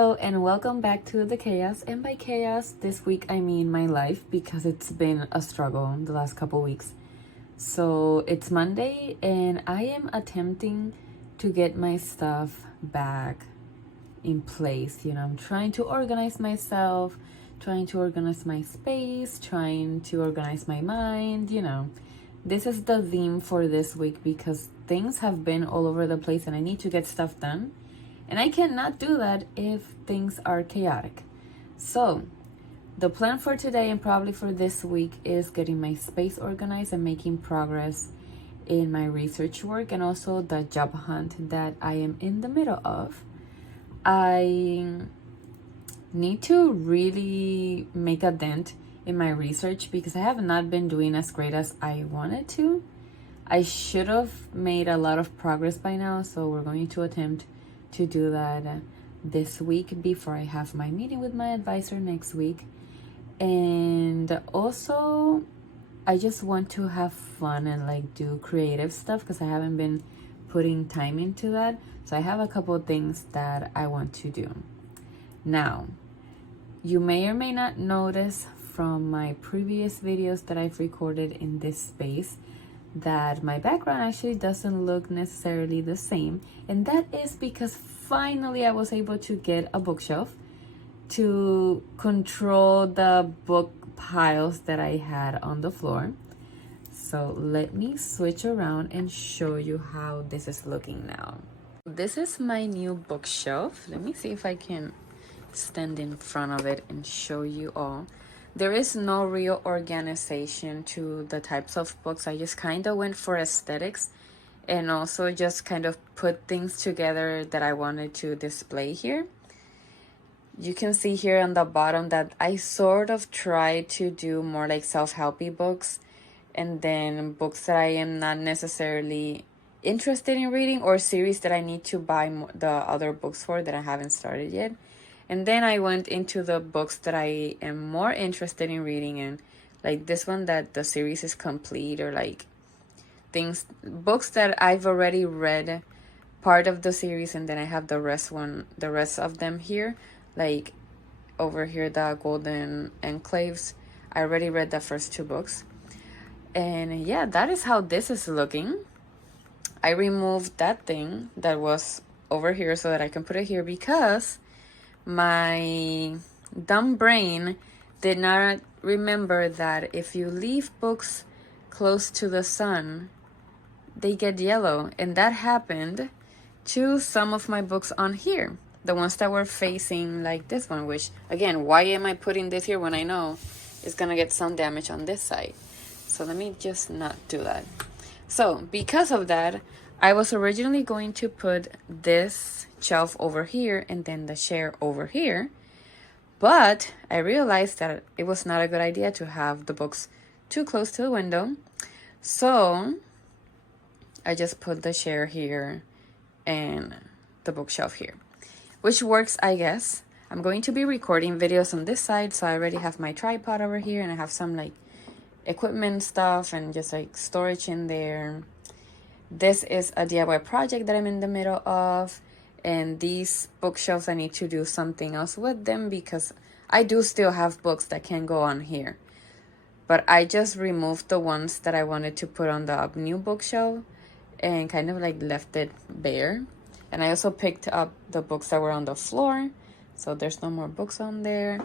Hello and welcome back to The Chaos. And by chaos, this week I mean my life because it's been a struggle the last couple weeks. So it's Monday and I am attempting to get my stuff back in place. I'm trying to organize myself, trying to organize my space, trying to organize my mind. This is the theme for this week because things have been all over the place and I need to get stuff done. And I cannot do that if things are chaotic. So the plan for today and probably for this week is getting my space organized and making progress in my research work and also the job hunt that I am in the middle of. I need to really make a dent in my research because I have not been doing as great as I wanted to. I should have made a lot of progress by now, so we're going to attempt to do that this week before I have my meeting with my advisor next week. And also I just want to have fun and do creative stuff because I haven't been putting time into that. So I have a couple of things that I want to do. Now, you may or may not notice from my previous videos that I've recorded in this space that my background actually doesn't look necessarily the same, and that is because finally I was able to get a bookshelf to control the book piles that I had on the floor. So let me switch around and show you how this is looking now. This is my new bookshelf. Let me see if I can stand in front of it and show you all. There is no real organization to the types of books. I just kind of went for aesthetics and also just kind of put things together that I wanted to display here. You can see here on the bottom that I sort of tried to do more like self-helpy books and then books that I am not necessarily interested in reading or series that I need to buy the other books for that I haven't started yet. And then I went into the books that I am more interested in reading, and like this one that the series is complete, or books that I've already read part of the series, and then I have the rest of them here. Like over here, the Golden Enclaves, I already read the first two books. And yeah, that is how this is looking. I removed that thing that was over here so that I can put it here because my dumb brain did not remember that if you leave books close to the sun, they get yellow. And that happened to some of my books on here. The ones that were facing like this one, which again, why am I putting this here when I know it's gonna get some damage on this side? So let me just not do that. So because of that, I was originally going to put this shelf over here and then the chair over here, but I realized that it was not a good idea to have the books too close to the window. So I just put the chair here and the bookshelf here, which works, I guess. I'm going to be recording videos on this side, so I already have my tripod over here and I have some equipment stuff and just storage in there. This is a DIY project that I'm in the middle of, and these bookshelves, I need to do something else with them because I do still have books that can go on here. But I just removed the ones that I wanted to put on the new bookshelf and kind of left it bare. And I also picked up the books that were on the floor, so there's no more books on there.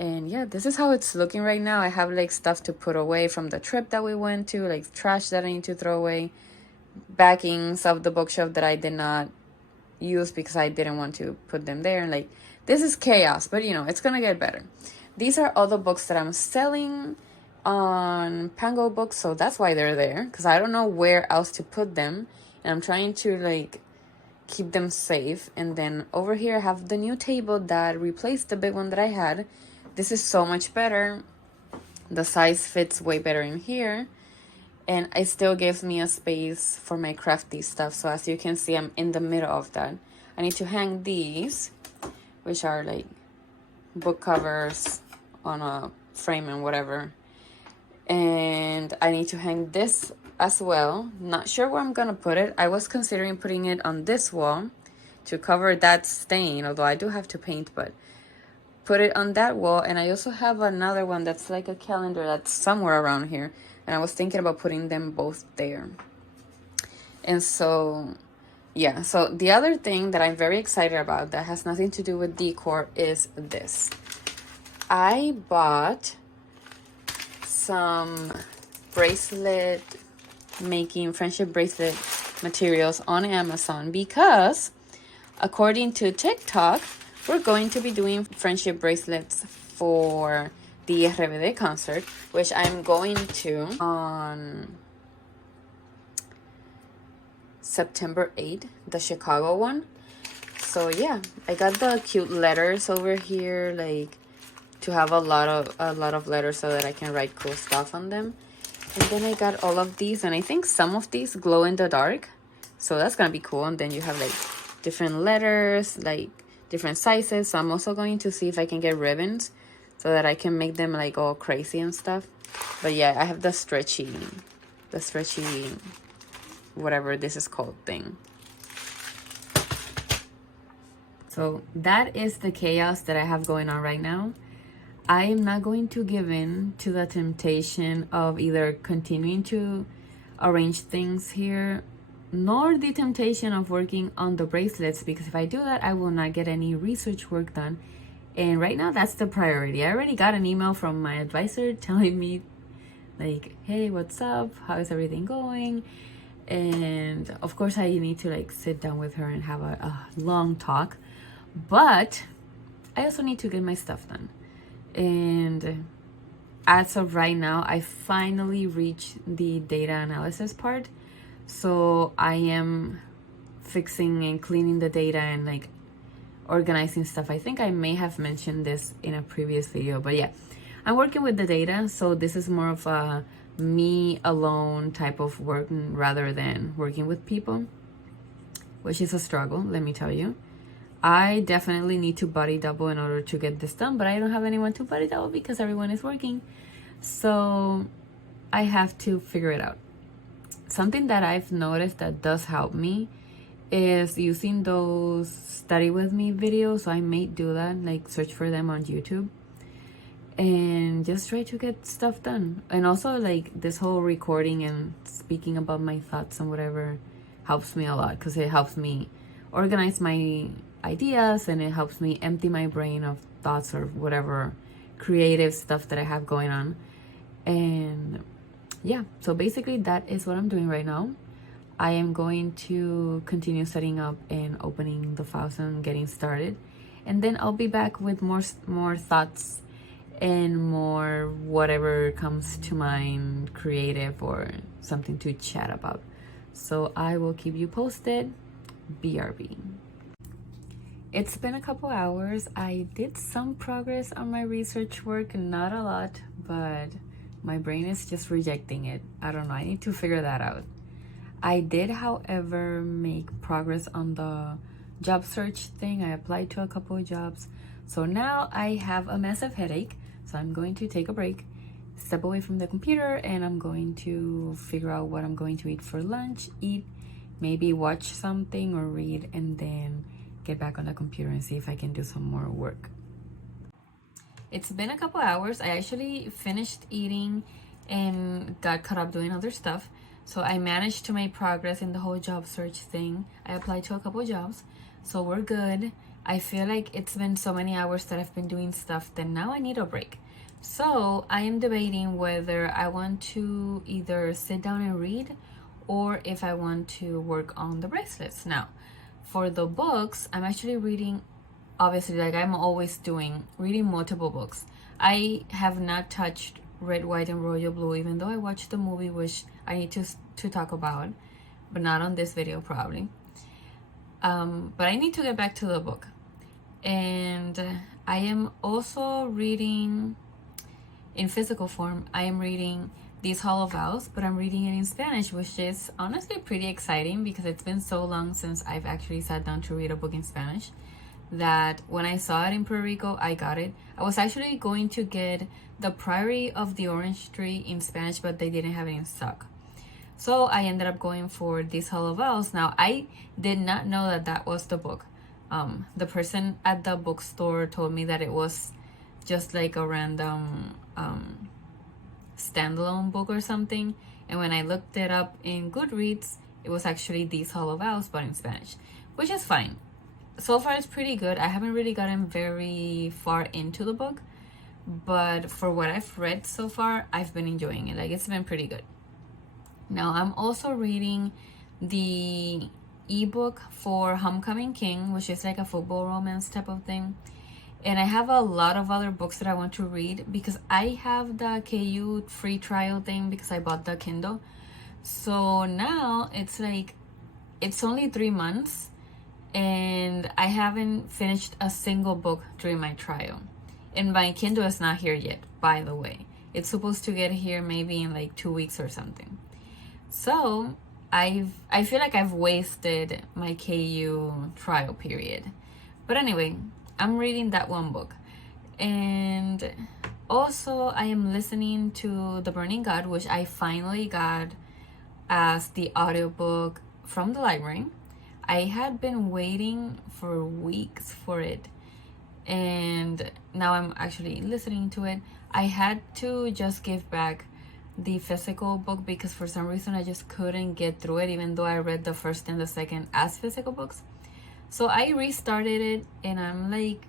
And yeah, this is how it's looking right now. I have stuff to put away from the trip that we went to, trash that I need to throw away, backings of the bookshelf that I did not use because I didn't want to put them there. This is chaos, but it's gonna get better. These are all the books that I'm selling on Pango Books, so that's why they're there, because I don't know where else to put them, and I'm trying to keep them safe. And then over here I have the new table that replaced the big one that I had. This is so much better. The size fits way better in here, and it still gives me a space for my crafty stuff. So as you can see, I'm in the middle of that. I need to hang these, which are book covers on a frame and whatever. And I need to hang this as well. Not sure where I'm gonna put it. I was considering putting it on this wall to cover that stain, although I do have to paint, but put it on that wall. And I also have another one that's like a calendar that's somewhere around here, and I was thinking about putting them both there. And so yeah, so the other thing that I'm very excited about that has nothing to do with decor is this. I bought some bracelet making, friendship bracelet materials on Amazon because according to TikTok, we're going to be doing friendship bracelets for the RBD concert, which I'm going to on September 8th, the Chicago one. So yeah, I got the cute letters over here, like to have a lot of letters so that I can write cool stuff on them. And then I got all of these, and I think some of these glow in the dark, so that's gonna be cool. And then you have like different letters, like different sizes. So I'm also going to see if I can get ribbons so that I can make them like all crazy and stuff. But yeah, I have the stretchy whatever this is called thing. So that is the chaos that I have going on right now. I am not going to give in to the temptation of either continuing to arrange things here, nor the temptation of working on the bracelets, because if I do that, I will not get any research work done. And right now, that's the priority. I already got an email from my advisor telling me, like, hey, what's up? How is everything going? And of course, I need to like sit down with her and have a long talk. But I also need to get my stuff done. And as of right now, I finally reached the data analysis part. So I am fixing and cleaning the data and like organizing stuff. I think I may have mentioned this in a previous video, but yeah, I'm working with the data. So this is more of a me alone type of work rather than working with people, which is a struggle, let me tell you. I definitely need to body double in order to get this done, but I don't have anyone to body double because everyone is working. So I have to figure it out. Something that I've noticed that does help me is using those study with me videos. So I may do that, like search for them on YouTube and just try to get stuff done. And also like this whole recording and speaking about my thoughts and whatever helps me a lot because it helps me organize my ideas and it helps me empty my brain of thoughts or whatever creative stuff that I have going on. And yeah, so basically that is what I'm doing right now. I am going to continue setting up and opening the files and getting started, and then I'll be back with more thoughts and more whatever comes to mind, creative or something to chat about. So I will keep you posted. BRB. It's been a couple hours. I did some progress on my research work, not a lot, but my brain is just rejecting it. I don't know, I need to figure that out. I did, however, make progress on the job search thing. I applied to a couple of jobs. So now I have a massive headache. So I'm going to take a break, step away from the computer, and I'm going to figure out what I'm going to eat for lunch, maybe watch something or read, and then get back on the computer and see if I can do some more work. It's been a couple hours. I actually finished eating and got caught up doing other stuff. So I managed to make progress in the whole job search thing. I applied to a couple jobs, so we're good. I feel like it's been so many hours that I've been doing stuff that now I need a break. So I am debating whether I want to either sit down and read or if I want to work on the bracelets. Now, for the books, I'm actually reading, obviously, like I'm always doing, reading multiple books. I have not touched Red, White, and Royal Blue, even though I watched the movie, which I need to talk about, but not on this video probably. But I need to get back to the book. And I am also reading in physical form. I am reading These Hollow Vows, but I'm reading it in Spanish, which is honestly pretty exciting because it's been so long since I've actually sat down to read a book in Spanish that when I saw it in Puerto Rico, I got it. I was actually going to get The Priory of the Orange Tree in Spanish, but they didn't have it in stock. So I ended up going for These Hollow Vows. Now, I did not know that that was the book. The person at the bookstore told me that it was just like a random standalone book or something, and when I looked it up in Goodreads, it was actually These Hollow Vows, but in Spanish, which is fine. So far it's pretty good. I haven't really gotten very far into the book, but for what I've read so far, I've been enjoying it. Like, it's been pretty good. Now I'm also reading the ebook for Homecoming King, which is like a football romance type of thing. And I have a lot of other books that I want to read because I have the KU free trial thing because I bought the Kindle. So now it's like, it's only 3 months and I haven't finished a single book during my trial. And my Kindle is not here yet, by the way. It's supposed to get here maybe in like 2 weeks or something. So I feel like I've wasted my KU trial period. But anyway, I'm reading that one book. And also I am listening to The Burning God, which I finally got as the audiobook from the library. I had been waiting for weeks for it, and now I'm actually listening to it. I had to just give back the physical book because for some reason I just couldn't get through it, even though I read the first and the second as physical books. So I restarted it and I'm like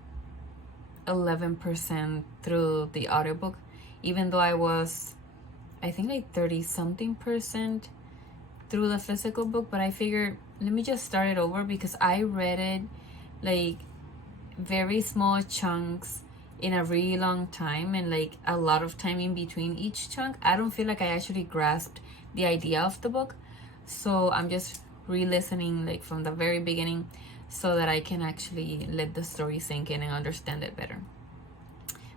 11% through the audiobook, even though I was, I think, like 30 something percent through the physical book. But I figured, let me just start it over because I read it like very small chunks in a really long time and like a lot of time in between each chunk. I don't feel like I actually grasped the idea of the book, so I'm just re-listening like from the very beginning so that I can actually let the story sink in and understand it better.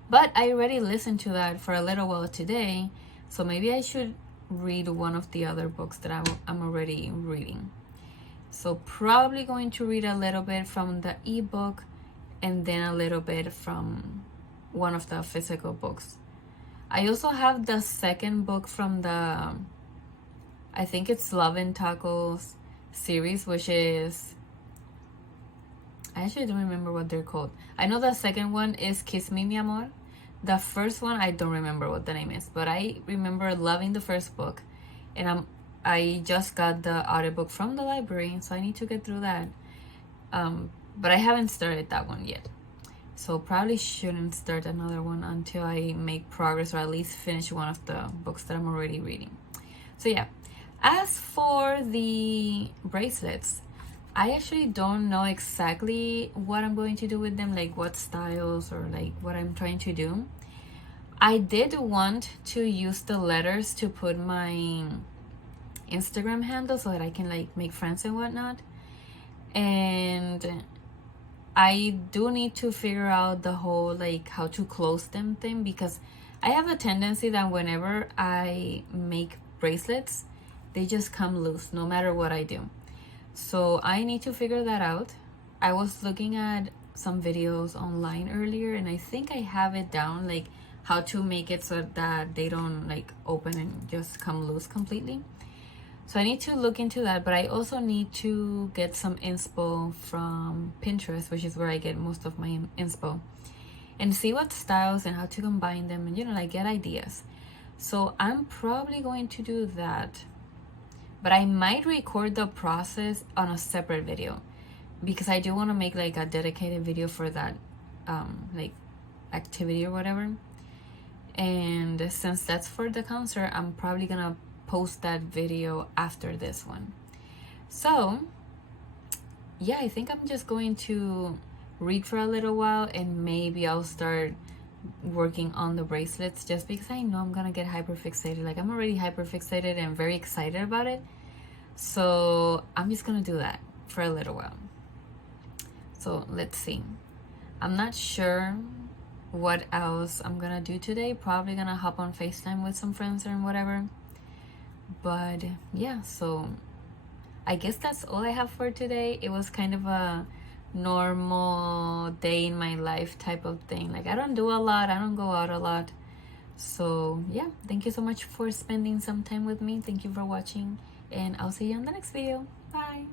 But I already listened to that for a little while today, so maybe I should read one of the other books that I'm already reading. So probably going to read a little bit from the ebook and then a little bit from one of the physical books. I also have the second book from the, I think it's Love and Tacos series, which is, I actually don't remember what they're called. I know the second one is Kiss Me, Mi Amor. The first one, I don't remember what the name is, but I remember loving the first book, and I just got the audiobook from the library, so I need to get through that. But I haven't started that one yet, so probably shouldn't start another one until I make progress or at least finish one of the books that I'm already reading. So yeah, as for the bracelets, I actually don't know exactly what I'm going to do with them, like what styles or like what I'm trying to do. I did want to use the letters to put my Instagram handle so that I can like make friends and whatnot. And I do need to figure out the whole like how to close them thing, because I have a tendency that whenever I make bracelets, they just come loose no matter what I do. So I need to figure that out. I was looking at some videos online earlier and I think I have it down, like how to make it so that they don't like open and just come loose completely. So I need to look into that, but I also need to get some inspo from Pinterest, which is where I get most of my inspo, and see what styles and how to combine them and, you know, like get ideas. So I'm probably going to do that, but I might record the process on a separate video because I do want to make like a dedicated video for that like activity or whatever. And since that's for the concert, I'm probably gonna post that video after this one. So yeah, I think I'm just going to read for a little while and maybe I'll start working on the bracelets, just because I know I'm gonna get hyper fixated. Like, I'm already hyper fixated and very excited about it, so I'm just gonna do that for a little while. So let's see, I'm not sure what else I'm gonna do today. Probably gonna hop on FaceTime with some friends or whatever, but yeah, so I guess that's all I have for today. It was kind of a normal day in my life type of thing. Like, I don't do a lot, I don't go out a lot. So yeah, thank you so much for spending some time with me. Thank you for watching, and I'll see you in the next video. Bye.